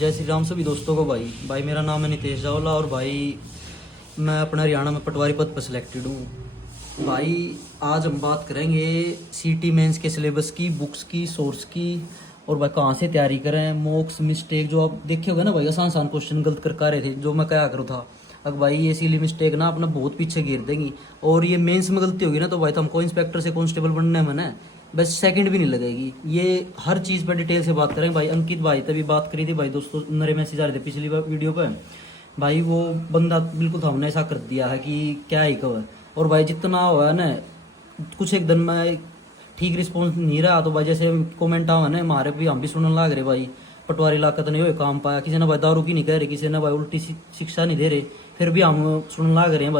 जय श्री राम सभी दोस्तों को। भाई मेरा नाम है नितेश जावला और भाई मैं अपना हरियाणा में पटवारी पद पर सिलेक्टेड हूँ। भाई आज हम बात करेंगे सीटी मेंस के सिलेबस की, बुक्स की, सोर्स की और भाई कहाँ से तैयारी करें। मॉक्स मिस्टेक जो आप देखे होगे ना भाई, आसान आसान क्वेश्चन गलत कर रहे थे जो मैं क्या करूँ था। अब भाई ये सिली मिस्टेक ना अपना बहुत पीछे गिर देंगी और ये मेंस में गलती होगी ना तो भाई तो हमको इंस्पेक्टर से कांस्टेबल बनने में ना बस सेकंड भी नहीं लगेगी। ये हर चीज़ पर डिटेल से बात करेंगे भाई। अंकित भाई तभी बात करी थी भाई दोस्तों, मेरे मैसेज आ रहे थे पिछली वीडियो पे भाई। वो बंदा बिल्कुल था, हमने ऐसा कर दिया है कि क्या ही कहो। और भाई जितना हुआ है ना, कुछ एक दिन में ठीक रिस्पॉन्स नहीं रहा तो भाई जैसे कमेंट आवा ना हमारे भी, हम भी सुनने लग रहे भाई पटवारी लाकत नहीं हुए काम पाया। किसी ने भाई दारू की नहीं कह रहे, किसी ने भाई उल्टी शिक्षा नहीं दे रहे, फिर भी हम सुनने लग रहे हैं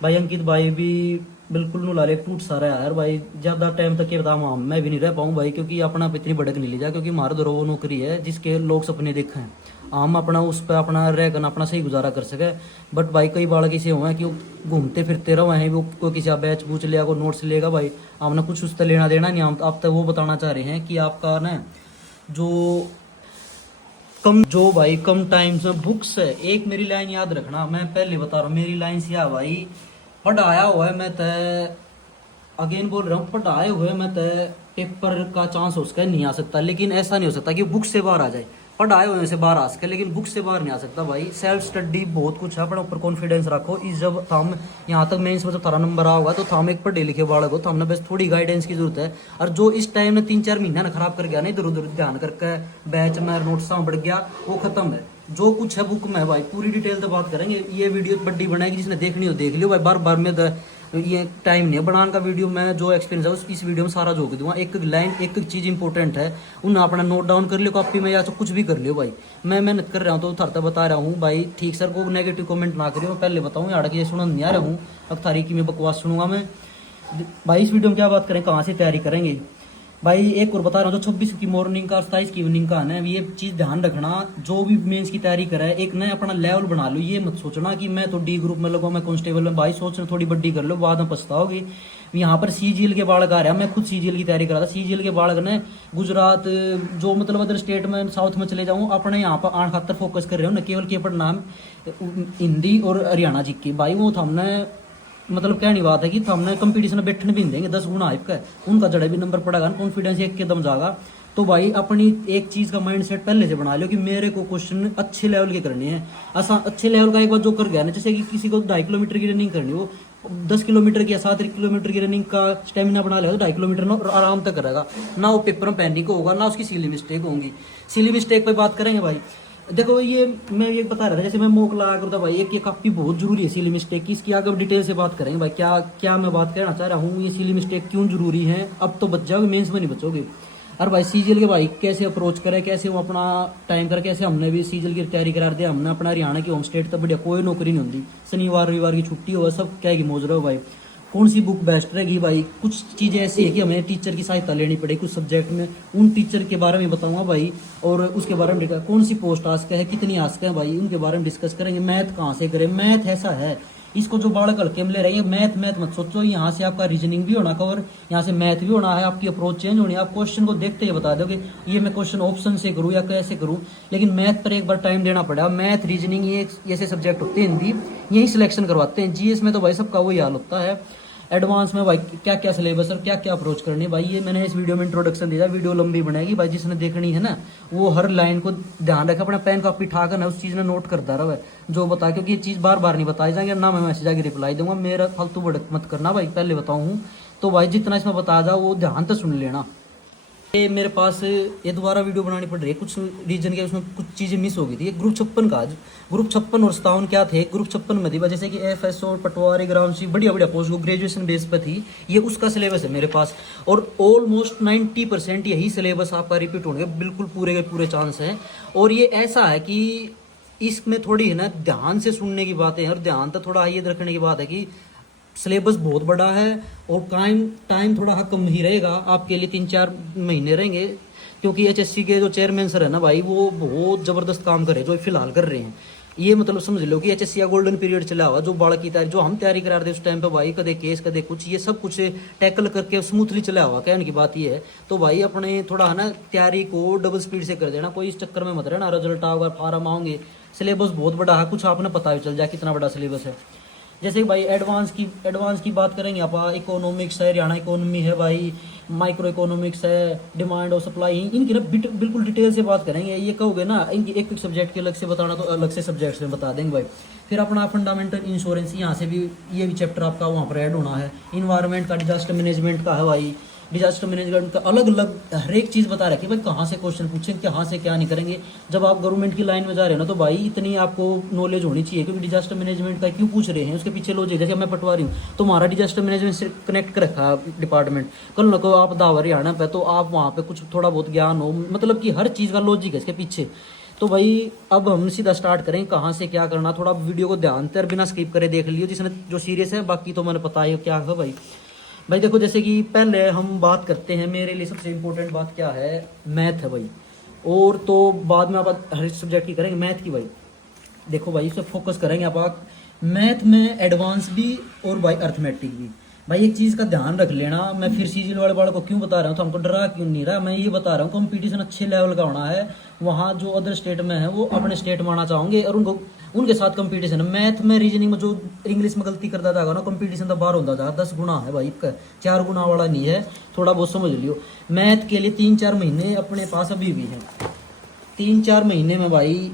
भाई अंकित भाई भी बिल्कुल नु लाले टूट सा रहा है यार भाई। ज़्यादा टाइम तक ये बताऊँ मैं भी नहीं रह पाऊँ भाई, क्योंकि अपना इतनी भड़क नहीं ले जा, क्योंकि हमारा तो वो नौकरी है जिसके लोग सपने देखे हैं। हम अपना उस पर अपना रह कर अपना सही गुजारा कर सके। बट भाई कई बार किसी हुए हैं कि वो घूमते फिरते रहे हैं, वो कोई किसी बैच बूच लेगा, कोई नोट्स लेगा भाई, हमने कुछ उससे लेना देना नहीं। हम आप तक वो बताना चाह रहे हैं कि आपका ना जो भाई कम टाइम से बुक्स है। एक मेरी लाइन याद रखना, मैं पहले बता रहा हूँ मेरी लाइन से भाई, पढ़ाया हुआ है मैं तय, अगेन बोल रहा हूँ पढ़ाए हुए मैं तय पेपर का चांस उसका नहीं आ सकता। लेकिन ऐसा नहीं हो सकता कि बुक से बाहर आ जाए। पढ़ाए हुए से बाहर आ सके लेकिन बुक से बाहर नहीं आ सकता भाई। सेल्फ स्टडी बहुत कुछ है, अपने ऊपर कॉन्फिडेंस रखो। इस जब थम यहाँ तक मेंस में जब थारा नंबर आओगा तो थम एक पढ़े लिखे बालक हो, तो हमने बस थोड़ी गाइडेंस की जरूरत है। और जो इस टाइम में 3-4 महीना ना खराब कर गया ना, इधर उधर ध्यान करके बैच में नोट्स बढ़ गया, वो खत्म है। जो कुछ है बुक में भाई पूरी डिटेल से बात करेंगे। ये वीडियो बड्डी बनाएगी, जिसने देखनी हो देख लियो भाई। बार बार में ये टाइम नहीं है बनाने का वीडियो, मैं जो एक्सपीरियंस है उस इस वीडियो में सारा जोक दूंगा। एक लाइन एक चीज़ इंपॉर्टेंट है, उन्हें अपना नोट डाउन कर लियो कॉपी में या तो कुछ भी कर लियो भाई। मैं मेहनत कर रहा हूँ तो थरता बता रहा हूँ भाई। ठीक सर को नेगेटिव कमेंट ना करियो, मैं पहले बताऊँ यार कि ये सुन नहीं आ रहा हूँ, अब तारीखी में बकवास सुनूंगा मैं भाई। इस वीडियो में क्या बात करें, कहाँ से तैयारी करेंगे भाई। एक और बता रहा हूँ, जो 26 की मॉर्निंग का 27 की इवनिंग का है ना, ये चीज़ ध्यान रखना। जो भी मेंस की तैयारी करे एक नया अपना लेवल बना लो। ये मत सोचना कि मैं तो डी ग्रुप में लगूँ, मैं कांस्टेबल में। भाई सोचना थोड़ी बड्डी कर लो, बाद में पछताओगे। यहाँ पर सीजीएल के बालक आ रहे हैं, मैं खुद सीजीएल की तैयारी कर रहा था। सीजीएल के बालक ने गुजरात जो मतलब अदर स्टेट में साउथ में चले जाऊँ, अपने यहाँ पर आठ खातर फोकस कर रहे हो न, केवल के नाम हिंदी और हरियाणा जी की भाई। वो हमने मतलब कहनी बात है कि हमने कंपटीशन में बैठने भी नहीं देंगे। 10 गुना हाइप का उनका जड़े भी नंबर पड़ेगा, कॉन्फिडेंस एक एकदम जाएगा। तो भाई अपनी एक चीज का माइंडसेट पहले से बना लो कि मेरे को क्वेश्चन अच्छे लेवल के करने हैं। अच्छे लेवल का एक बार जो कर गया ना, जैसे कि किसी को 2.5 किलोमीटर की रनिंग करनी, वो 10 किलोमीटर की या 7 किलोमीटर की रनिंग का स्टेमिना बना लेगा तो 2.5 किलोमीटर ना आराम तक करेगा ना। वो पेपर में पैनिक होगा ना, उसकी सिली मिस्टेक होंगी। सिली मिस्टेक पर बात करेंगे भाई। देखो ये मैं ये बता रहा था, जैसे मैं मॉक लगा करता भाई, एक ये काफी बहुत जरूरी है सिली मिस्टेक की। इसकी आगे डिटेल से बात करेंगे भाई। क्या क्या मैं बात कहना चाह रहा हूँ, ये सिली मिस्टेक क्यों जरूरी है। अब तो बच जाओगे, मेंस में नहीं बचोगे। और भाई सीजीएल के भाई कैसे अप्रोच करें, कैसे वो अपना टाइम कर, कैसे हमने भी सीजीएल की तैयारी करा दिया। हमने अपना हरियाणा की होम स्टेट तो बढ़िया, कोई नौकरी नहीं होती, शनिवार रविवार की छुट्टी हो, सब क्या मौज रहे हो भाई। कौन सी बुक बेस्ट रहेगी भाई। कुछ चीज़ें ऐसी है कि हमें टीचर की सहायता लेनी पड़ेगी कुछ सब्जेक्ट में, उन टीचर के बारे में बताऊंगा भाई। और उसके बारे में कौन सी पोस्ट आस्क है, कितनी आस्क है भाई, उनके बारे में डिस्कस करेंगे। मैथ कहाँ से करें, मैथ ऐसा है इसको जो बालक हल्के में ले रहे हैं, मैथ मत सोचो। यहाँ से आपका रीजनिंग भी होना कवर, यहाँ से मैथ भी होना है, आपकी अप्रोच चेंज होनी है। आप क्वेश्चन को देखते ही बता दोगे ये मैं क्वेश्चन ऑप्शन से करूँ या कैसे करूँ। लेकिन मैथ पर एक बार टाइम देना पड़ेगा। मैथ रीजनिंग ये ऐसे सब्जेक्ट होते हैं, हिंदी यही सिलेक्शन करवाते हैं। जीएस में तो भाई सबका वही हाल होता है। एडवांस में भाई क्या क्या सिलेबस और क्या क्या अप्रोच करनी है भाई, ये मैंने इस वीडियो में इंट्रोडक्शन दिया। वीडियो लंबी बनेगी भाई, जिसने देखनी है ना वो हर लाइन को ध्यान रखे, अपना पेन कॉपी ठाकर ना उस चीज़ में नोट करता रहे जो बता, क्योंकि ये चीज़ बार बार नहीं बताई जाएंगे ना। मैं मैसेज आगे रिप्लाई दूंगा, मेरा फालतू भड़क मत करना भाई, पहले बताऊँ। तो भाई जितना इसमें बताया जाओ वो ध्यान से सुन लेना। ये मेरे पास ये दोबारा वीडियो बनानी पड़ रही है, कुछ रीजन के उसमें कुछ चीज़ें मिस हो गई थी। ग्रुप 56 का, ग्रुप 56 और 57 क्या थे, ग्रुप 56 में थी जैसे कि एफएसओ और पटवारी ग्राउंड बढ़िया बढ़िया पोस्ट वो ग्रेजुएशन बेस पर थी। ये उसका सिलेबस है मेरे पास और ऑलमोस्ट 90% यही सिलेबस आपका रिपीट होने के बिल्कुल पूरे के पूरे चांस हैं। और ये ऐसा है कि इसमें थोड़ी है ना ध्यान से सुनने की बात है और ध्यान तो थोड़ा ये रखने की बात है कि सिलेबस बहुत बड़ा है और टाइम थोड़ा कम ही रहेगा आपके लिए, 3-4 महीने रहेंगे। क्योंकि एचएससी के जो चेयरमैन सर है ना भाई, वो बहुत ज़बरदस्त काम करे जो फिलहाल कर रहे हैं। ये मतलब समझ लो कि एचएससी का गोल्डन पीरियड चला हुआ, जो बाढ़ की तैयारी जो हम तैयारी करा रहे थे उस टाइम पे भाई, कदे केस कदे कुछ, ये सब कुछ टैकल करके स्मूथली चला हुआ। कहने की बात ये है तो भाई अपने थोड़ा है ना तैयारी को डबल स्पीड से कर देना, कोई इस चक्कर में मत रहना रिजल्ट आओगे फार्म आओगे। सिलेबस बहुत बड़ा है, कुछ आपने पता भी चल जाए कितना बड़ा सिलेबस है। जैसे भाई एडवांस की बात करेंगे आप, इकोनॉमिक्स है, हरियाणा इकोनॉमी है भाई, माइक्रो इकोनॉमिक्स है, डिमांड और सप्लाई, इनकी ना बिल्कुल डिटेल से बात करेंगे। ये कहोगे ना इनकी एक एक सब्जेक्ट के अलग से बताना तो अलग से सब्जेक्ट्स में बता देंगे भाई। फिर अपना फंडामेंटल इंश्योरेंस, यहाँ से भी ये भी चैप्टर आपका वहाँ पर ऐड होना है। इन्वायरमेंट का, डिजास्टर मैनेजमेंट का है भाई, डिजास्टर मैनेजमेंट का अलग अलग हर एक चीज़ बता रखी है भाई, कहाँ से क्वेश्चन पूछेंगे, कहाँ से क्या नहीं करेंगे। जब आप गवर्नमेंट की लाइन में जा रहे हो ना तो भाई इतनी आपको नॉलेज होनी चाहिए, क्योंकि डिजास्टर मैनेजमेंट का क्यों पूछ रहे हैं उसके पीछे लॉजिक। जैसे मैं पटवारी हूँ तो हमारा डिजास्टर मैनेजमेंट से कनेक्ट कर रखा है डिपार्टमेंट। कल ना को आप दावा हरियाणा पे तो आप वहाँ पे कुछ थोड़ा बहुत ज्ञान हो, मतलब कि हर चीज़ का लॉजिक है इसके पीछे। तो भाई अब हम सीधा स्टार्ट करें कहाँ से क्या करना, थोड़ा वीडियो को ध्यान से बिना स्किप करे देख लियो जिसने जो सीरियस है, बाकी तो मैंने पता है क्या है भाई। भाई देखो जैसे कि पहले हम बात करते हैं, मेरे लिए सबसे इम्पोर्टेंट बात क्या है, मैथ है भाई। और तो बाद में आप हर सब्जेक्ट की करेंगे, मैथ की भाई देखो भाई इसे फोकस करेंगे आप मैथ में एडवांस भी और भाई अर्थमेटिक भी। भाई एक चीज़ का ध्यान रख लेना, मैं फिर सीजीएल वाले को क्यों बता रहा हूँ, तो हमको डरा क्यों नहीं रहा, मैं ये बता रहा हूँ कंपटीशन अच्छे लेवल का होना है। वहाँ जो अदर स्टेट में है वो अपने स्टेट में आना चाहोगे और उनको उनके साथ कंपटीशन है। मैथ में रीजनिंग में जो इंग्लिश में गलती करता था ना, कंपटीशन तो बाहर होता था, 10 गुना है भाई, 4 गुना वाला नहीं है, थोड़ा बहुत समझ लियो। मैथ के लिए 3-4 महीने अपने पास अभी भी हैं। 3-4 महीने में भाई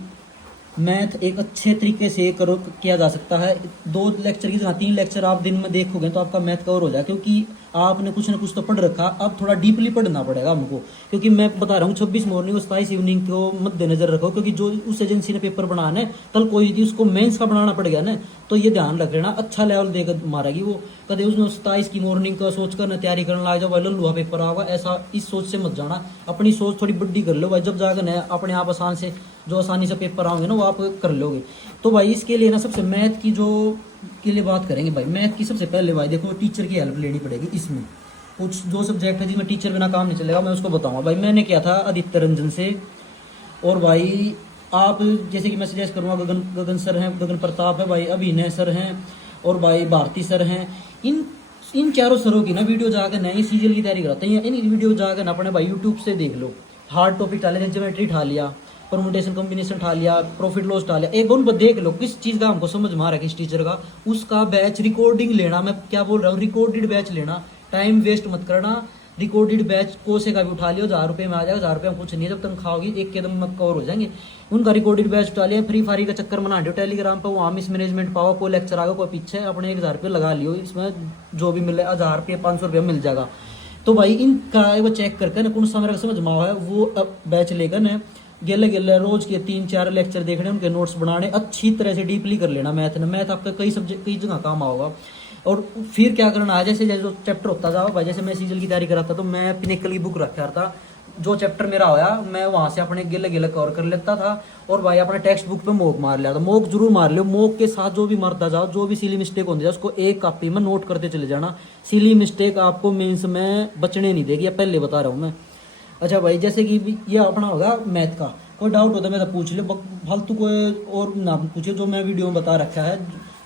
मैथ एक अच्छे तरीके से करो किया जा सकता है। 2 लेक्चर की जगह 3 लेक्चर आप दिन में देखोगे तो आपका मैथ कवर हो जाए, क्योंकि आपने कुछ ना कुछ तो पढ़ रखा, अब थोड़ा डीपली पढ़ना पड़ेगा हमको। क्योंकि मैं बता रहा हूँ 26 मॉर्निंग और 27 इवनिंग को मद्देनजर रखो, क्योंकि जो उस एजेंसी ने पेपर बनाना है कल कोई भी उसको मेंस का बनाना पड़ेगा ना, तो ये ध्यान रख लेना अच्छा लेवल देकर मारेगी वो। कदे उसने 27 की मॉर्निंग का सोच कर तैयारी करने लगा जाओ भाई लल्लुआ पेपर आएगा, ऐसा इस सोच से मत जाना, अपनी सोच थोड़ी बड्डी कर लो भाई, जब जाकर न अपने आप आसान से जो आसानी से पेपर आओगे ना वो आप कर लोगे। तो भाई इसके लिए ना सबसे मैथ की जो के लिए बात करेंगे भाई, मैथ की सबसे पहले भाई देखो टीचर की हेल्प लेनी पड़ेगी। इसमें कुछ जो सब्जेक्ट है जिसमें टीचर बिना काम नहीं चलेगा, मैं उसको बताऊंगा भाई। मैंने किया था आदित्य रंजन से, और भाई आप जैसे कि मैं सजेस्ट करूँगा गगन सर हैं, गगन प्रताप है भाई, अभिनय सर हैं और भाई भारती सर हैं। इन चारों सरों की ना वीडियो जाकर नई सीरियल की तैयारी कराते हैं, इन वीडियो जाकर ना अपने भाई यूट्यूब से देख लो। हार्ड टॉपिक डाले, ज्योमेट्री उठा लिया, परमुटेशन कॉम्बिनेशन उठा लिया, प्रॉफिट लॉस उठा लिया, एक उन पर देख लो किस चीज़ का हमको समझ में आ रहा है किस टीचर का, उसका बैच रिकॉर्डिंग लेना। मैं क्या बोल रहा हूँ, रिकॉर्डेड बैच लेना, टाइम वेस्ट मत करना। रिकॉर्डेड बैच कोसे का भी उठा लियो, 1000 रुपये में आ जाएगा, 1000 रुपये में कुछ नहीं है, जब तक खाओगी एक कदम में कवर हो जाएंगे। उनका रिकॉर्डेड बैच उठा लिया, फ्री फारी का चक्कर मना दो टेलीग्राम पर, वहाँ मिस मैनेजमेंट पाओ, कोई लेक्चर आगे कोई पीछे, अपने 1000 रुपये लगा लियो, इसमें जो भी मिले 1000 रुपये 500 रुपये मिल जाएगा। तो भाई इनका वो चेक करके ना कौन सा मेरा समझ में है वो बैच लेकर ना गेले गेले रोज के 3-4 लेक्चर देखने, उनके नोट्स बनाने, अच्छी तरह से डीपली कर लेना मैथ ने। मैथ आपका कई सब्जेक्ट कई जगह काम आओगा। और फिर क्या करना है, जैसे जैसे चैप्टर होता जाओ भाई, जैसे मैं सीजल की तैयारी कराता तो मैं पिनेकल की बुक रखा था, जो चैप्टर मेरा होया मैं वहाँ से अपने गिले गिले कवर कर लेता था। और भाई अपने टेक्स्ट बुक पे मोक मार लिया था, मोक जरूर मार लियो, मोक के साथ जो भी मारता जाओ, जो भी सिली मिस्टेक होती है उसको एक कॉपी में नोट करते चले जाना। सिली मिस्टेक आपको मेंस में बचने नहीं देगी, पहले बता रहा हूँ मैं। अच्छा भाई जैसे कि ये अपना होगा मैथ का, कोई डाउट होता है मैं तो पूछ लो, फालतू कोई और ना पूछे, जो मैं वीडियो में बता रखा है।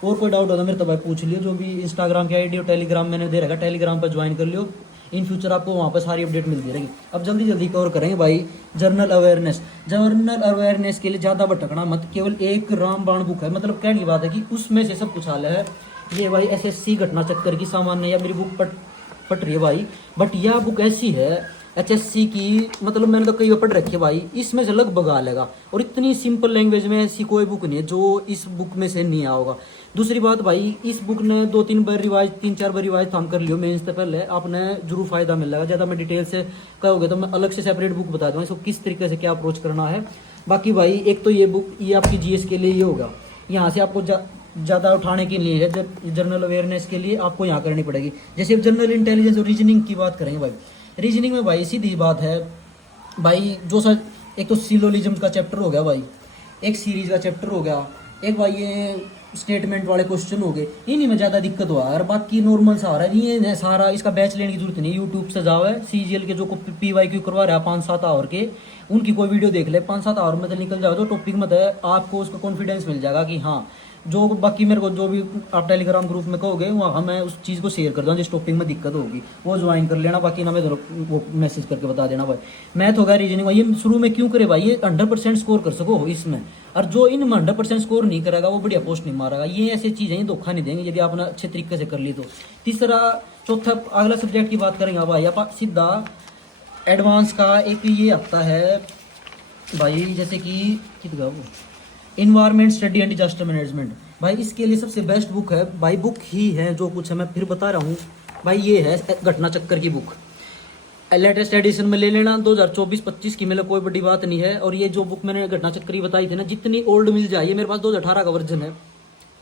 और कोई डाउट होता है मेरे तो भाई पूछ लियो, जो भी इंस्टाग्राम की आईडी और टेलीग्राम मैंने दे रखा, टेलीग्राम पर ज्वाइन कर लियो, इन फ्यूचर आपको वहाँ पर सारी अपडेट मिलती रहेगी। अब जल्दी जल्दी कवर करेंगे भाई जनरल अवेयरनेस। जनरल अवेयरनेस के लिए ज़्यादा भटकना मत, केवल एक रामबाण बुक है, मतलब कहने की बात है कि उसमें से सब कुछ हाल है। ये भाई एसएससी घटना चक्कर की सामान्य या मेरी बुक पट रही है भाई, बट यह बुक ऐसी है एचएससी की, मतलब मैंने तो कई बार पढ़ रखी है भाई, इसमें से लगभग आ लेगा। और इतनी सिंपल लैंग्वेज में ऐसी कोई बुक नहीं है जो इस बुक में से नहीं आया होगा। दूसरी बात भाई, इस बुक ने 2-3 बार रिवाइज, 3-4 बार रिवाइज हम कर लियो मेंस से पहले, आपने जरूर फायदा मिल जाएगा। ज़्यादा मैं डिटेल से कहोगे तो मैं अलग से सेपरेट बुक बता दूँगा इसको किस तरीके से क्या अप्रोच करना है। बाकी भाई एक तो ये बुक ये आपकी जीएस के लिए ये होगा, यहाँ से आपको ज़्यादा उठाने के लिए है, जनरल अवेयरनेस के लिए आपको यहाँ करनी पड़ेगी। जैसे अब जनरल इंटेलिजेंस और रीजनिंग की बात करेंगे भाई, रीजनिंग में भाई सीधी बात है भाई, जो सर एक तो सिलोलिज्म का चैप्टर हो गया भाई, एक सीरीज का चैप्टर हो गया, एक भाई ये स्टेटमेंट वाले क्वेश्चन हो गए, इन्हीं में ज़्यादा दिक्कत हुआ है। और बाकी नॉर्मल सा आ रहा है, ये सारा इसका बैच लेने की जरूरत नहीं, यूट्यूब से जाओ है सीजीएल के जो PYQ करवा रहा है 5-7 आवर के, उनकी कोई वीडियो देख ले, 5-7 आवर में तो निकल जाओ, जो टॉपिक में है आपको उसका कॉन्फिडेंस मिल जाएगा कि हाँ जो बाकी मेरे को जो भी आप टेलीग्राम ग्रुप में कहोगे वहाँ मैं उस चीज़ को शेयर कर दूँ, जिस टॉपिक में दिक्कत होगी वो ज्वाइन कर लेना, बाकी ना मैं वो मैसेज करके बता देना भाई। मैथ होगा, रीजनिंग, ये शुरू में क्यों करे भाई, ये 100% स्कोर कर सको इसमें, और जो इन 100% स्कोर नहीं करेगा वो बढ़िया पोस्ट नहीं मारेगा। ये ऐसी चीज़ है, ये धोखा नहीं देंगे यदि आपने अच्छे तरीके से कर ली तो। तीसरा चौथा अगला सब्जेक्ट की बात करेंगे भाई, आप सीधा एडवांस का एक ये आता है भाई, जैसे कि कितना वो environment study and disaster management भाई, इसके लिए सबसे बेस्ट बुक है भाई, बुक ही है जो कुछ है, मैं फिर बता रहा हूँ भाई, ये है घटना चक्कर की बुक, लेटेस्ट एडिशन में ले लेना, 2024-25 की, मतलब कोई बड़ी बात नहीं है। और ये जो बुक मैंने घटना चक्कर की बताई थी ना, जितनी ओल्ड मिल जाए, ये मेरे पास 2018 का वर्जन है,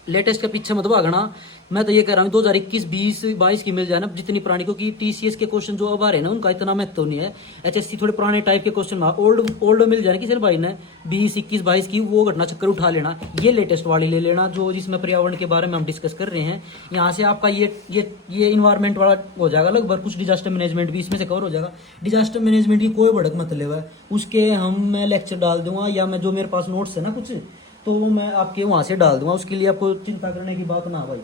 लेटेस्ट के पीछे मत भागना, मैं तो ये कह रहा हूँ 2021, 20, 22 की मिल जाए ना जितनी पुरानी, क्योंकि TCS के क्वेश्चन जो अब आ रहे हैं ना उनका इतना महत्व नहीं है, HSC थोड़े पुराने टाइप के क्वेश्चन ओल्ड मिल जाए किसी भाई ने 20, 21, 22 की, वो घटना चक्कर उठा लेना, ये लेटेस्ट वाली ले लेना जो जिसमें पर्यावरण के बारे में हम डिस्कस कर रहे हैं। यहाँ से आपका ये इन्वायरमेंट वाला हो जाएगा लगभग, कुछ डिजास्टर मैनेजमेंट भी इसमें से कवर हो जाएगा। डिजास्टर मैनेजमेंट की कोई भड़क मतलब है, उसके मैं लेक्चर डाल दूंगा, या मैं जो मेरे पास नोट्स है ना कुछ, तो वो मैं आपके वहाँ से डाल दूंगा, उसके लिए आपको चिंता करने की बात ना भाई।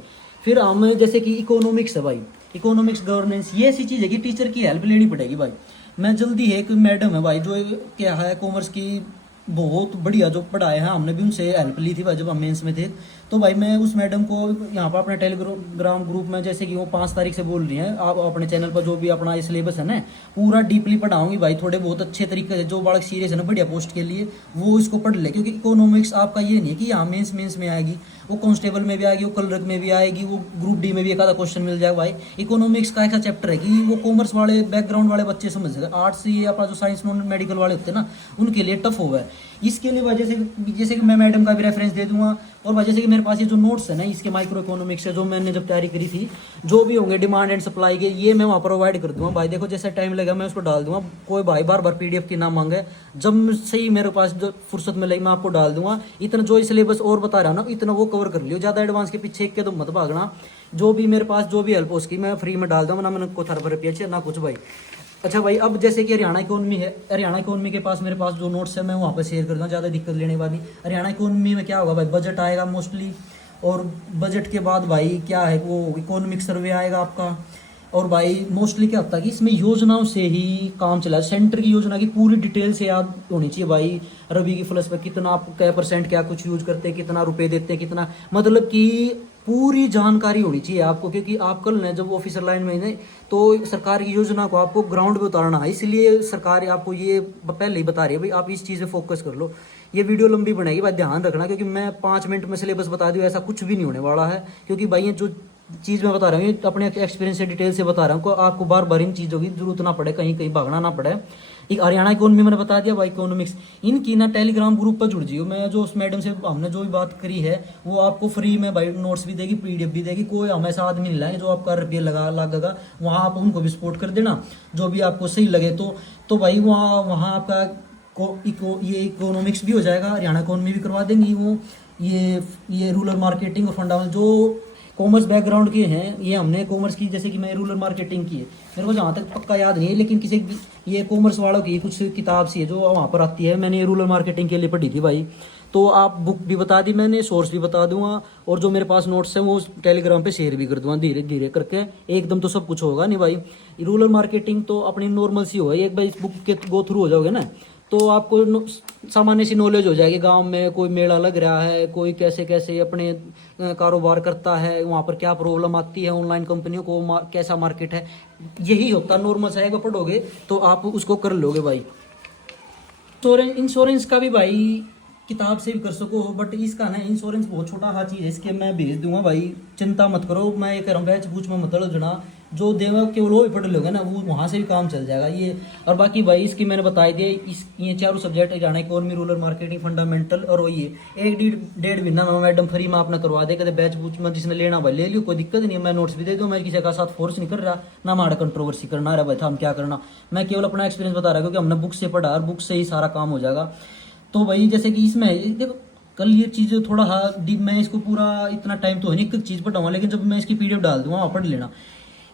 फिर हम जैसे कि इकोनॉमिक्स है भाई, इकोनॉमिक्स गवर्नेंस, ये ऐसी चीज़ है कि टीचर की हेल्प लेनी पड़ेगी भाई। मैं जल्दी है, एक मैडम है भाई जो क्या है कॉमर्स की, बहुत बढ़िया जो पढ़ाए हैं, हमने भी उनसे हेल्प ली थी भाई जब हम मेंस में थे। तो भाई मैं उस मैडम को यहाँ पर अपने टेलीग्राम ग्रुप में, जैसे कि वो 5 तारीख से बोल रही हैं, आप अपने चैनल पर जो भी अपना ये सिलेबस है ना पूरा डीपली पढ़ाऊंगी भाई, थोड़े बहुत अच्छे तरीके से, जो बालक सीरियस है ना बढ़िया पोस्ट के लिए वो इसको पढ़ ले, क्योंकि इकोनॉमिक्स आपका ये नहीं कि यहाँ मेंस में आएगी, वो कांस्टेबल में भी आएगी, वो क्लर्क में भी आएगी, वो ग्रुप डी में भी एक आधा क्वेश्चन मिल जाएगा भाई। इकोनॉमिक्स का ऐसा चैप्टर है कि वो कॉमर्स वाले बैकग्राउंड वाले बच्चे समझ सके, आर्ट्स ये अपना जो साइंस नॉन मेडिकल वाले होते हैं ना उनके लिए टफ होगा। इसके लिए वजह से जैसे कि मैं मैडम का भी रेफरेंस दे दूंगा, और वजह से कि मेरे पास ये जो नोट्स है ना इसके माइक्रो इकोनॉमिक्स है, जो मैंने जब तैयारी करी थी, जो भी होंगे डिमांड एंड सप्लाई के, ये मैं वहाँ प्रोवाइड कर दूंगा भाई। देखो जैसा टाइम लगेगा मैं उसको डाल दूंगा, कोई भाई बार बार PDF की ना मांगे, जब सही मेरे पास जो फुर्सत में लगी मैं आपको डाल दूंगा। इतना जो सिलेबस और बता रहा ना इतना वो कवर कर लियो, ज़्यादा एडवांस के पीछे एक के तो मत भागना, जो भी मेरे पास जो भी हेल्प हो उसकी मैं फ्री में डाल दूंगा, ना मैंने को थर रुपये ना कुछ भाई। अच्छा भाई, अब जैसे कि हरियाणा इकोनॉमी है, हरियाणा इकोनॉमी के पास मेरे पास जो नोट्स है मैं वहाँ पे शेयर कर दूँगा, ज़्यादा दिक्कत लेने के बाद नहीं। हरियाणा इकोनॉमी में क्या होगा भाई, बजट आएगा मोस्टली, और बजट के बाद भाई क्या है वो इकोनॉमिक सर्वे आएगा आपका, और भाई मोस्टली क्या होता है कि इसमें योजनाओं से ही काम चला, सेंटर की योजना की पूरी डिटेल से याद होनी चाहिए भाई। रबी की फसल पर कितना आप क्या % क्या कुछ यूज करते हैं, कितना रुपए देते हैं, कितना, मतलब कि पूरी जानकारी होनी चाहिए आपको, क्योंकि आप कल न जब ऑफिसर लाइन में नहीं तो सरकार की योजना को आपको ग्राउंड पे उतारना है, इसलिए सरकार आपको ये पहले ही बता रही है भाई आप इस चीज़ पे फोकस कर लो। ये वीडियो लंबी बनेगी भाई, ध्यान रखना, क्योंकि मैं 5 मिनट में सिलेबस बता दूँ ऐसा कुछ भी नहीं होने वाला है, क्योंकि भाई ये जो चीज़ मैं बता रहा हूँ अपने एक्सपीरियंस से डिटेल से बता रहा हूँ, आपको बार बार इन चीज़ों की जरूरत ना पड़े, कहीं कहीं भागना ना पड़े। एक हरियाणा इकोनॉमी मैंने बता दिया भाई, इकोनॉमिक्स, इनकी ना टेलीग्राम ग्रुप पर जुड़ जाइए, मैं जो उस मैडम से हमने जो भी बात करी है वो आपको फ्री में भाई नोट्स भी देगी, PDF भी देगी, कोई हम ऐसा आदमी नहीं लाएंगे जो आपका रुपये लगेगा, वहाँ आप उनको भी सपोर्ट कर देना जो भी आपको सही लगे। तो भाई वहाँ आपका ये इकोनॉमिक्स भी हो जाएगा, हरियाणा इकोनॉमी भी करवा देंगी वो, ये रूरल मार्केटिंग और फंडामेंटल जो कॉमर्स बैकग्राउंड के हैं, ये हमने कॉमर्स की, जैसे कि मैं रूरल मार्केटिंग की है, मेरे को जहाँ तक पक्का याद नहीं है, लेकिन किसी ये कॉमर्स वालों की कुछ किताब सी है जो वहाँ पर आती है, मैंने रूरल मार्केटिंग के लिए पढ़ी थी भाई। तो आप बुक भी बता दी मैंने, सोर्स भी बता दूंगा, और जो मेरे पास नोट्स हैं वो टेलीग्राम पे शेयर भी कर दूंगा धीरे धीरे करके, एकदम तो सब कुछ होगा नहीं भाई। रूरल मार्केटिंग तो अपनी नॉर्मल सी होगा, एक बार इस बुक के गो थ्रू हो जाओगे ना तो आपको सामान्य सी नॉलेज हो जाएगी, गांव में कोई मेला लग रहा है, कोई कैसे कैसे अपने कारोबार करता है, वहाँ पर क्या प्रॉब्लम आती है, ऑनलाइन कंपनियों को कैसा मार्केट है, यही होता है नॉर्मल सा, पढ़ोगे तो आप उसको कर लोगे भाई। इंश्योरेंस का भी भाई किताब से भी कर सको, बट इसका ना इंश्योरेंस बहुत छोटा सा चीज़ है, इसके मैं भेज दूंगा भाई, चिंता मत करो, मैं ये कह रहा हूँ बैच बूच में मत जना, जो देवा केवल वो भी पढ़ लोगे ना वो वहाँ से भी काम चल जाएगा ये। और बाकी भाई इसकी मैंने बताई दी, ये चारों subject Haryana economy, rural marketing, fundamental, और वही है 1-1.5 महीना में मैडम फ्री में अपना करवा दे, कहते बैच बूच में जिसने लेना भाई ले लियो, कोई दिक्कत नहीं है, मैं नोट्स भी दे दूँ, मैं किसी का साथ फोर्स नहीं कर रहा, ना हमारा कंट्रोवर्सी करना रहा भाई था हम क्या करना, मैं केवल अपना एक्सपीरियंस बता रहा, क्योंकि हमने बुक से पढ़ा और बुक से ही सारा काम हो जाएगा। तो भाई जैसे कि इसमें देखो कल ये चीज़ थोड़ा मैं इसको पूरा इतना टाइम तो है नहीं एक चीज़ पढ़ाऊंगा, लेकिन जब मैं इसकी पीडीएफ डाल दूंगा वहाँ पढ़ लेना।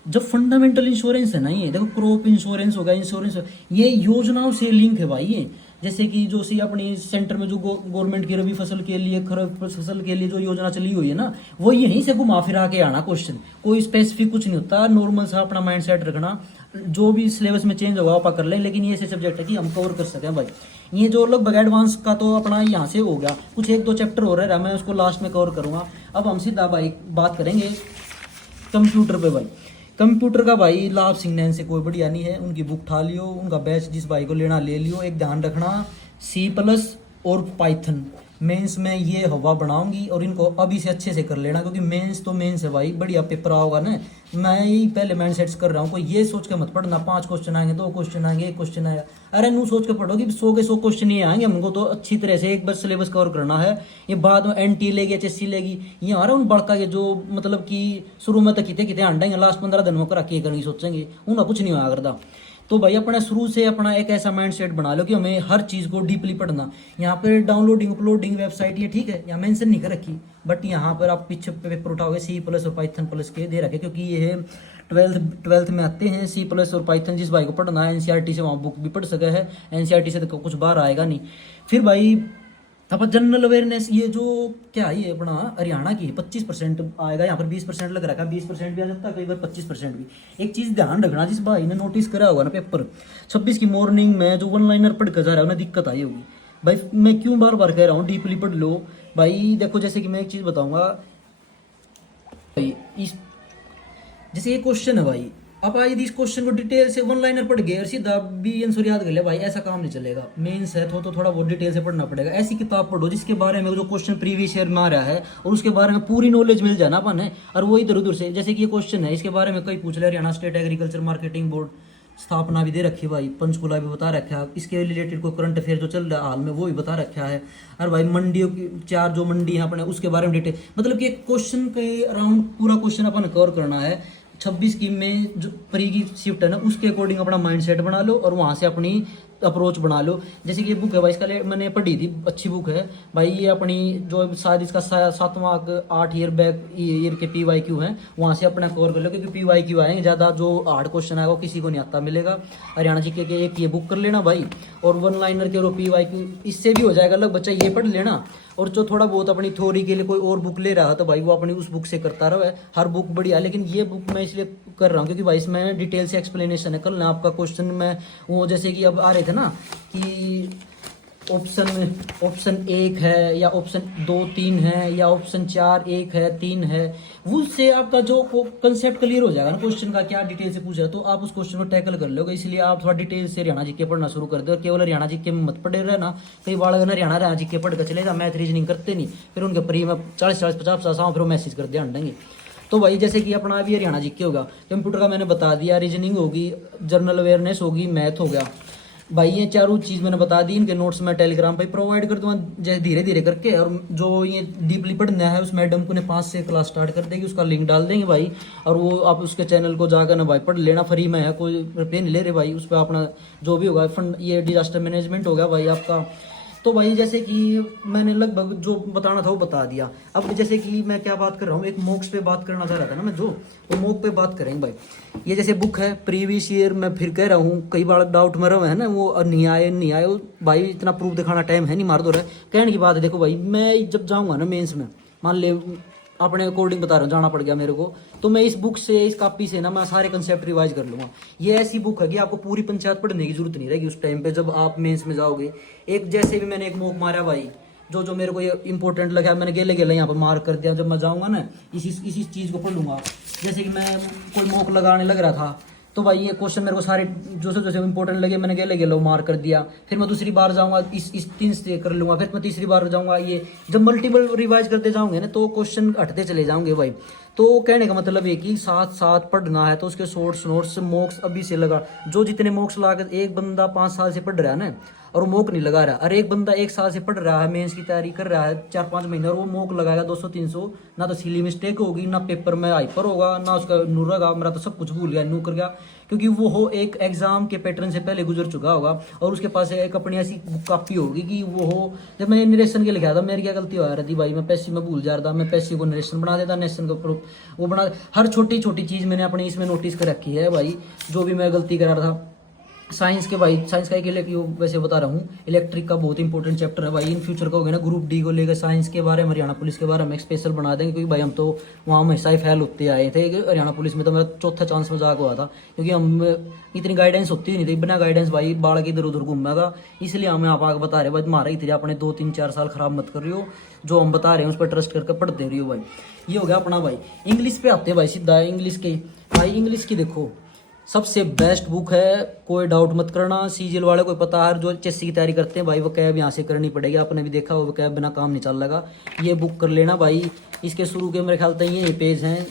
जब फंडामेंटल इंश्योरेंस है ना, ये देखो क्रॉप इंश्योरेंस होगा, इंश्योरेंस ये योजनाओं से लिंक है भाई। ये जैसे कि जो सी अपनी सेंटर में जो गवर्नमेंट की रबी फसल के लिए, खरीफ फसल के लिए जो योजना चली हुई है ना, वो यहीं से घुमा फिरा के आना क्वेश्चन, कोई स्पेसिफिक कुछ नहीं होता, नॉर्मल सा अपना माइंड सेट रखना, जो भी सिलेबस में चेंज होगा आप कर लें, लेकिन ये ऐसे सब्जेक्ट है कि हम कवर कर सकें भाई। ये जो लगभग एडवांस का तो अपना यहाँ से हो गया, कुछ एक दो चैप्टर हो रहा है, मैं उसको लास्ट में कवर करूंगा। अब हम सीधा भाई बात करेंगे कंप्यूटर पे भाई। कंप्यूटर का भाई लाभ सिंह से कोई बढ़िया नहीं है, उनकी बुक उठा लियो, उनका बैच जिस भाई को लेना ले लियो। एक ध्यान रखना, C+ और पाइथन मेंस में ये हवा बनाऊंगी, और इनको अभी से अच्छे से कर लेना, क्योंकि मेंस तो मेंस है भाई, बढ़िया पेपर आओगा ना। मैं ही पहले माइंड सेट्स कर रहा हूँ, कोई ये सोच के मत पढ़ना 5 क्वेश्चन आएंगे, 2 क्वेश्चन आएंगे, 1 क्वेश्चन आएगा। अरे नू सोच के पढ़ो कि 100 के 100 क्वेश्चन ही आएंगे, हमको तो अच्छी तरह से एक बार सिलेबस कवर करना है। ये बाद में NT लेगी, HSC लेगी, ये आ रहा उन बड़का के जो मतलब कि शुरू में तो किते आंडेंगे, लास्ट 15 दिन में करा के करनी सोचेंगे, उनका कुछ नहीं होया करता। तो भाई अपना शुरू से अपना एक ऐसा माइंड सेट बना लो कि हमें हर चीज़ को डीपली पढ़ना। यहाँ पर डाउनलोडिंग अपलोडिंग वेबसाइट ये ठीक है, यहाँ मेंशन नहीं कर रखी, बट यहाँ पर आप पीछे पेपर उठाओगे C+ और पाइथन प्लस के दे रखे, क्योंकि ये 12th में आते हैं C+ और पाइथन। जिस भाई को पढ़ना है NCERT से वहाँ बुक भी पढ़ सका है, NCERT से तो कुछ बाहर आएगा नहीं। फिर भाई अब जनरल अवेयरनेस, ये जो क्या है, ये अपना हरियाणा की 25% आएगा, यहाँ पर 20% लग रखा है, 20% भी आ जाता है कई बार, 25% भी। एक चीज़ ध्यान रखना, जिस भाई ने नोटिस करा होगा ना पेपर 26 की मॉर्निंग में जो 1 लाइनर पढ़ कर जा रहा है उन्हें दिक्कत आई होगी भाई। मैं क्यों बार बार कह रहा हूँ डीपली पढ़ लो भाई। देखो जैसे कि मैं एक चीज़ बताऊँगा भाई, इस जैसे ये क्वेश्चन है भाई, अब यदि इस क्वेश्चन को डिटेल से 1 लाइनर पढ़ गए और सीधा भी आंसर याद कर ले भाई, ऐसा काम नहीं चलेगा। मेंस है तो थोड़ा बहुत डिटेल से पढ़ना पड़ेगा। ऐसी किताब पढ़ो जिसके बारे में जो क्वेश्चन प्रीवियस ईयर में आ रहा है और उसके बारे में पूरी नॉलेज मिल जाना अपन है, और वो इधर उधर से, जैसे कि ये क्वेश्चन है इसके बारे में कई पूछ ले, Haryana state agriculture marketing board स्थापना भी दे रखी है भाई, पंचकुला भी बता रखा है, इसके रिलेटेड कोई करंट अफेयर जो चल रहा है हाल में वो भी बता रखा है। और भाई मंडियों की 4 जो मंडी है अपने उसके बारे में डिटेल, मतलब कि एक क्वेश्चन के अराउंड पूरा क्वेश्चन अपन कवर करना है। 26 की में जो प्री की शिफ्ट है ना, उसके अकॉर्डिंग अपना माइंड सेट बना लो और वहाँ से अपनी अप्रोच बना लो। जैसे कि ये बुक है भाई, इसका मैंने पढ़ी थी, अच्छी बुक है भाई। ये अपनी जो शायद इसका 7वां 8 ईयर बैक ईयर के PYQ हैं, वहाँ से अपना कवर कर लो, क्योंकि PYQ आएंगे ज़्यादा, जो हार्ड क्वेश्चन आएगा वो किसी को नहीं आता मिलेगा। हरियाणा जी के एक ये बुक कर लेना भाई, और 1 लाइनर के PYQ इससे भी हो जाएगा अलग, बच्चा ये पढ़ लेना। और जो थोड़ा बहुत अपनी थ्योरी के लिए कोई और बुक ले रहा है तो भाई वो अपनी उस बुक से करता रहो। हर बुक बढ़िया, लेकिन ये बुक मैं इसलिए कर रहा हूँ क्योंकि भाई इसमें डिटेल से एक्सप्लेनेशन है। कल ना आपका क्वेश्चन में वो जैसे कि अब आ रहे थे ना कि ऑप्शन 1 है या ऑप्शन 2 3 है या ऑप्शन 4 1 है 3 है, उससे आपका जो कंसेप्ट क्लियर हो जाएगा ना क्वेश्चन का, क्या डिटेल से पूछा है, तो आप उस क्वेश्चन को टैकल कर लोगे। इसलिए आप थोड़ा डिटेल से हरियाणा जीके पढ़ना शुरू कर दो, केवल हरियाणा जीके में मत पढ़े रहना। कई बार अगर हरियाणा जीके पढ़ कर चले जा, मैथ रीजनिंग करते नहीं, फिर उनके प्री में 40 50 50 फिर मैसेज कर ध्यान देंगे। तो भाई जैसे कि अपना अभी हरियाणा जीके होगा, कंप्यूटर का मैंने बता दिया, रीजनिंग होगी, जनरल अवेयरनेस होगी, मैथ हो गया भाई। ये चारों चीज़ मैंने बता दी, इनके नोट्स मैं टेलीग्राम पे प्रोवाइड कर दूंगा जैसे धीरे धीरे करके। और जो ये डीपली पढ़ना है उस मैडम को ने 5 से क्लास स्टार्ट कर देगी, उसका लिंक डाल देंगे भाई। और वो आप उसके चैनल को जाकर ना भाई पढ़ लेना, फ्री में है, कोई रुपये नहीं ले रहे भाई। उस पर अपना जो भी होगा फंड, ये डिजास्टर मैनेजमेंट हो गया भाई आपका। तो भाई जैसे कि मैंने लगभग जो बताना था वो बता दिया। अब जैसे कि मैं क्या बात कर रहा हूँ, एक मॉक्स पे बात करना चाह रहा था ना मैं, जो वो मॉक पे बात करेंगे भाई। ये जैसे बुक है प्रीवियस ईयर, मैं फिर कह रहा हूँ कई बार डाउट मरा हुआ है ना, वो नहीं आए भाई, इतना प्रूफ दिखाना टाइम है नहीं, मार दो रहा है। कहने की बात है, देखो भाई मैं जब जाऊँगा ना मेंस में, मान ले अपने अकॉर्डिंग बता रहा हूँ, जाना पड़ गया मेरे को, तो मैं इस बुक से, इस कॉपी से ना मैं सारे कंसेप्ट रिवाइज कर लूँगा। ये ऐसी बुक है कि आपको पूरी पंचायत पढ़ने की जरूरत नहीं रहेगी उस टाइम पे जब आप मेंस में जाओगे। एक जैसे भी मैंने एक मॉक मारा भाई, जो मेरे को ये इंपॉर्टेंट लगा मैंने गेले यहाँ पर मार्क कर दिया। जब मैं जाऊँगा ना इसी चीज़ को पढ़ लूँगा। जैसे कि मैं कोई मॉक लगाने लग रहा था तो भाई ये क्वेश्चन मेरे को सारे जो से इंपॉर्टेंट लगे मैंने गेले मार्क कर दिया। फिर मैं दूसरी बार जाऊंगा इस 3 से कर लूंगा, फिर मैं तीसरी बार जाऊंगा। ये जब मल्टीपल रिवाइज करते जाओगे ना तो क्वेश्चन हटते चले जाओगे भाई। तो कहने का मतलब ये कि साथ साथ पढ़ना है, तो उसके शॉर्ट्स नोट्स मॉक्स अभी से लगा। जो जितने मॉक्स लगा, एक बंदा 5 साल से पढ़ रहा है ना और मॉक नहीं लगा रहा, और एक बंदा 1 साल से पढ़ रहा है, मेंस की तैयारी कर रहा है 4-5 महीने, और वो मॉक लगाएगा 200-300, ना तो सिली मिस्टेक होगी, ना पेपर में हाइपर होगा, ना उसका नू रहेगा, मेरा तो सब कुछ भूल गया, नू कर गया। क्योंकि वो हो एक एग्जाम के पैटर्न से पहले गुजर चुका होगा और उसके पास एक अपनी ऐसी कॉपी होगी कि वो हो। जब मैं नरेशन के लिखा था मेरी क्या गलती हो रही थी भाई, मैं पैसे में भूल जा रहा था, मैं पैसे को नरेशन बना देता, नरेशन को वो बना, हर छोटी छोटी चीज़ मैंने अपने इसमें नोटिस कर रखी है भाई, जो भी मैं गलती करा रहा था। साइंस के भाई, साइंस का एक वैसे बता रहा हूँ, इलेक्ट्रिक का बहुत इंपॉर्टेंट चैप्टर है भाई। इन फ्यूचर का हो गया ना ग्रुप डी को लेकर साइंस के बारे में हरियाणा पुलिस के बारे में स्पेशल बना देंगे, क्योंकि भाई हम तो वहाँ हमेशा ही फेल होते आए थे। हरियाणा पुलिस में तो मेरा चौथा चांस मजाक हुआ था, क्योंकि हम इतनी गाइडेंस होती ही नहीं थी, बिना गाइडेंस भाई बाढ़ के इधर उधर घूमेगा। इसलिए हमें आप आगे बता रहे भाई, मारा ही थे अपने 2-3-4 साल खराब मत कर रही हो, जो हम बता रहे हैं उस पर ट्रस्ट करके पढ़ते रही हो भाई। ये हो गया अपना भाई। इंग्लिश पे आते हैं भाई सीधा, इंग्लिश के भाई, इंग्लिश की देखो सबसे बेस्ट बुक है, कोई डाउट मत करना। सीजीएल वाले को पता है, जो एचएससी की तैयारी करते हैं भाई, वो कैब यहाँ से करनी पड़ेगी, आपने भी देखा वो कैब बिना काम नहीं चल लगा। ये बुक कर लेना भाई। इसके शुरू के मेरे ख्याल से ये पेज हैं,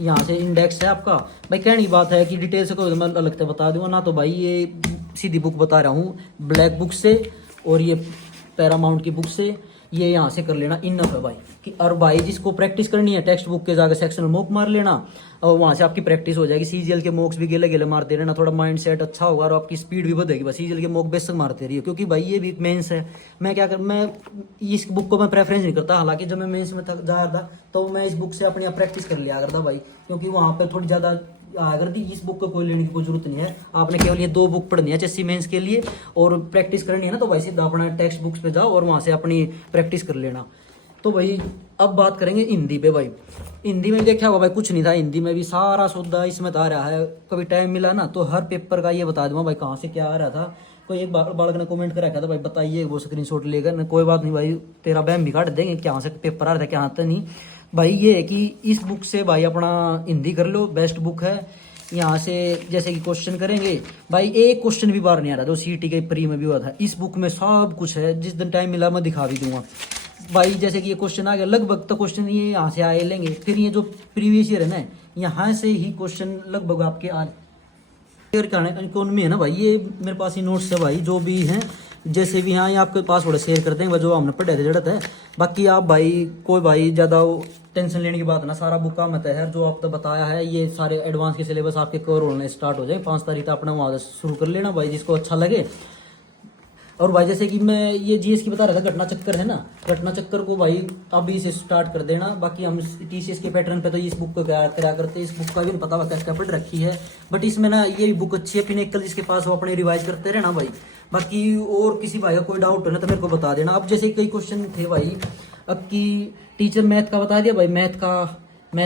यहाँ से इंडेक्स है आपका भाई। कहनी बात है कि डिटेल से कोई मैं अलग से बता दूंगा ना, तो भाई ये सीधी बुक बता रहा हूँ ब्लैक बुक से, और ये पैरामाउंट की बुक से, ये यहाँ से कर लेना इनफ है भाई। कि और भाई जिसको प्रैक्टिस करनी है टेक्स्ट बुक के जाकर सेक्शनल मॉक मार लेना, और वहाँ से आपकी प्रैक्टिस हो जाएगी। सीजीएल के मॉक्स भी गेले गेले मारते रहना, थोड़ा माइंड सेट अच्छा होगा और आपकी स्पीड भी बढ़ेगी। बस सीजीएल के मॉक बेशक मारते रहिए, क्योंकि भाई ये भी मेंस है। मैं इस बुक को मैं प्रेफरेंस नहीं करता, हालांकि जब मैं मेंस में जा रहा था तो मैं इस बुक से अपनी प्रैक्टिस कर लिया करता भाई, क्योंकि वहाँ पर थोड़ी ज़्यादा अगर इस बुक को कोई लेने की कोई जरूरत नहीं है। आपने केवल ये 2 बुक पढ़नी है एचएससी मेंस के लिए, और प्रैक्टिस करनी है ना, तो भाई सीधा अपना टेक्स्ट बुक्स पे जाओ और वहाँ से अपनी प्रैक्टिस कर लेना। तो भाई अब बात करेंगे हिंदी पे भाई। हिंदी में देखा होगा भाई, कुछ नहीं था हिंदी में भी, सारा सौदा इसमें आ रहा है। कभी टाइम मिला ना तो हर पेपर का ये बता दूंगा भाई कहाँ से क्या आ रहा था। कोई एक बालक ने कमेंट कर रखा था भाई, बताइए वो स्क्रीनशॉट लेकर, कोई बात नहीं भाई, तेरा बैम भी काट देंगे, क्या से पेपर आ रहा था क्या आता नहीं भाई। ये है कि इस बुक से भाई अपना हिंदी कर लो, बेस्ट बुक है। यहाँ से जैसे कि क्वेश्चन करेंगे भाई, एक क्वेश्चन भी बाहर नहीं आ रहा, जो सीईटी के प्री में भी हुआ था। इस बुक में सब कुछ है, जिस दिन टाइम मिला मैं दिखा भी दूंगा भाई। जैसे कि ये क्वेश्चन आ गया, लगभग तो क्वेश्चन ये यहाँ से आए लेंगे। फिर ये जो प्रीवियस ईयर है ना, यहाँ से ही क्वेश्चन लगभग आपके आ इकोनॉमी है ना भाई, ये मेरे पास ही नोट्स है भाई, जो भी हैं जैसे भी यहाँ आपके पास थोड़ा शेयर कर देंगे जो हमने पढ़े थे जरूरत है। बाकी आप भाई कोई भाई ज़्यादा टेंशन लेने की बात ना, सारा बुक का मत है जो आपने बताया है, ये सारे एडवांस के सिलेबस आपके कवर होने स्टार्ट हो जाए। 5 तारीख तक अपना वहाँ से शुरू कर लेना भाई, जिसको अच्छा लगे। और भाई जैसे कि मैं ये जीएस की बता रहा था, घटना चक्कर है ना, घटना चक्कर को भाई अभी से स्टार्ट कर देना। बाकी हम टीसीएस के पैटर्न पे तो इस बुक को क्या करते हैं, इस बुक का भी नहीं पता क्या क्या पढ़ रखी है, बट इसमें ना ये बुक अच्छी है। पिनेकल जिसके पास वो अपने रिवाइज करते रहना भाई। बाकी और किसी भाई का कोई डाउट हो ना तो मेरे को बता देना। अब जैसे कई क्वेश्चन थे भाई, अब की टीचर मैथ का बता दिया भाई, मैथ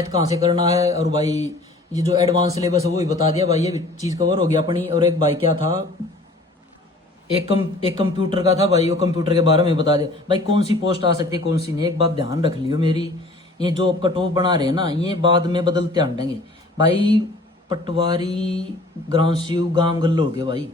कहाँ से करना है, और भाई ये जो एडवांस सिलेबस है वो भी बता दिया भाई, ये भी चीज़ कवर हो गई अपनी। और एक भाई क्या था, एक कंप्यूटर का था भाई, वो कंप्यूटर के बारे में बता दिया भाई, कौन सी पोस्ट आ सकती है कौन सी नहीं। एक बात ध्यान रख लियो मेरी, ये जो कट ऑफ बना रहे हैं ना, ये बाद में बदलते आएंगे भाई। पटवारी ग्राम शिव गांव गल्लो हो गए भाई,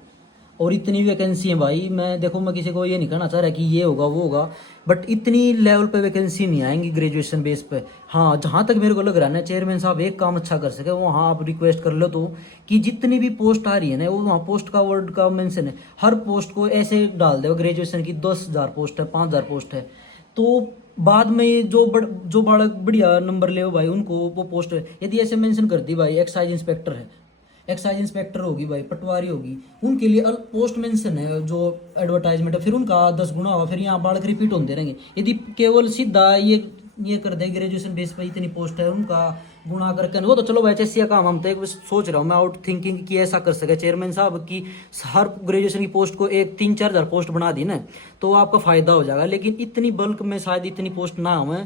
और इतनी वैकेंसी है भाई। मैं देखो मैं किसी को ये नहीं कहना चाह रहा कि ये होगा वो होगा, बट इतनी लेवल पे वैकेंसी नहीं आएंगी ग्रेजुएशन बेस पे। हाँ जहाँ तक मेरे को लग रहा है ना, चेयरमैन साहब एक काम अच्छा कर सके, वहाँ आप रिक्वेस्ट कर लो तो, कि जितनी भी पोस्ट आ रही है ना, वो वहाँ पोस्ट का वर्ड का मेंशन है, हर पोस्ट को ऐसे डाल दो ग्रेजुएशन की 10,000 पोस्ट है, 5,000 पोस्ट है, तो बाद में ये जो बालक बढ़िया नंबर ले भाई उनको वो पोस्ट है। यदि ऐसे मेंशन कर दी भाई, एक्साइज इंस्पेक्टर है, एक्साइज इंस्पेक्टर होगी भाई, पटवारी होगी, उनके लिए पोस्ट मेंशन है जो एडवर्टाइजमेंट है, फिर उनका 10 गुना होगा, फिर यहाँ बालक रिपीट होते रहेंगे। यदि केवल सीधा ये कर दे ग्रेजुएशन बेस पर इतनी पोस्ट है, उनका गुणा करके, वो तो चलो भाई एचएससी का काम, हम तो एक सोच रहा हूँ मैं आउट थिंकिंग कि ऐसा कर सके चेयरमैन साहब की, हर ग्रेजुएशन की पोस्ट को 3-4 हज़ार पोस्ट बना दी ना, तो आपका फायदा हो जाएगा। लेकिन इतनी बल्क में शायद इतनी पोस्ट ना हो,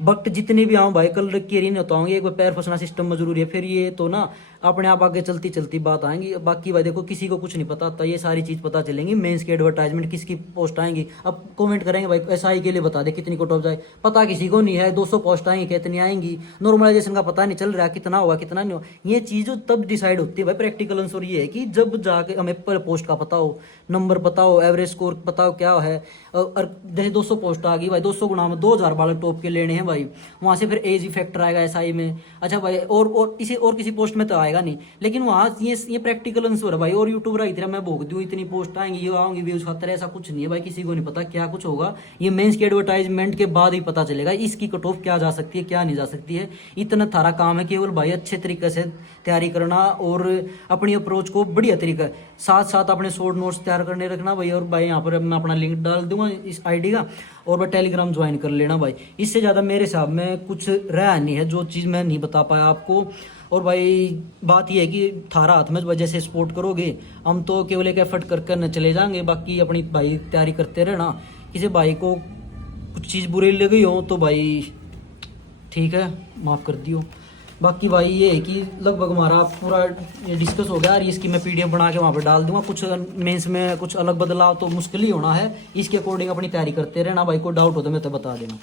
बट जितने भी आऊँ भाई कल के नहीं होता होंगे, एक बार पैर फंसना सिस्टम में जरूरी है, फिर ये तो ना अपने आप आगे चलती चलती बात आएंगी। बाकी भाई देखो किसी को कुछ नहीं पता था, ये सारी चीज़ पता चलेंगी मेंस की एडवर्टाइजमेंट किसकी पोस्ट आएंगी। अब कमेंट करेंगे भाई एसआई के लिए बता दे कितनी कट ऑफ जाए, पता किसी को नहीं है। 200 पोस्ट आएंगी कितनी आएंगी, नॉर्मलाइजेशन का पता नहीं चल रहा कितना होगा कितना नहीं होगा। ये चीज़ तब डिसाइड होती है भाई प्रैक्टिकल आंसर ये है कि जब जाके हमें पर पोस्ट का पता हो, नंबर पता हो, एवरेज स्कोर पता हो क्या है। और जैसे 200 पोस्ट आ गई भाई, 200 गुना में 2,000 बालक टॉप के लेने हैं भाई, वहाँ से फिर एज फैक्टर आएगा एसआई में। अच्छा भाई और इसी और किसी पोस्ट में तो आएगा आएगा नहीं, लेकिन वहाँ ये प्रैक्टिकल आंसर है भाई। और यूट्यूबर की तरह मैं भोग दूँ इतनी पोस्ट आएंगी, ये आऊंगी व्यूज खातर, ऐसा कुछ नहीं है भाई, किसी को नहीं पता क्या कुछ होगा। ये मेंस की एडवर्टाइजमेंट के बाद ही पता चलेगा इसकी कट ऑफ क्या जा सकती है क्या नहीं जा सकती है। इतना थारा काम है केवल भाई अच्छे तरीके से तैयारी करना और अपनी अप्रोच को बढ़िया तरीका, साथ साथ अपने शॉर्ट नोट्स तैयार करने रखना भाई। और भाई यहाँ पर मैं अपना लिंक डाल दूंगा इस आईडी का, और भाई टेलीग्राम ज्वाइन कर लेना भाई। इससे ज़्यादा मेरे हिसाब में कुछ रहा नहीं है जो चीज़ मैं नहीं बता पाया आपको। और भाई बात यह है कि थारा हाथ में वजह से सपोर्ट करोगे, हम तो केवल एक एफर्ट कर न चले जाएंगे, बाकी अपनी भाई तैयारी करते रहना। किसी भाई को कुछ चीज़ बुरी लगी हो तो भाई ठीक है माफ़ कर दियो। बाकी भाई ये है कि लगभग हमारा पूरा ये डिस्कस हो गया, और इसकी मैं पीडीएफ बना के वहाँ पे डाल दूंगा। कुछ मेंस में कुछ अलग बदलाव तो मुश्किल ही होना है, इसके अकॉर्डिंग अपनी तैयारी करते रहना भाई। कोई डाउट हो तो मैं तो बता देना।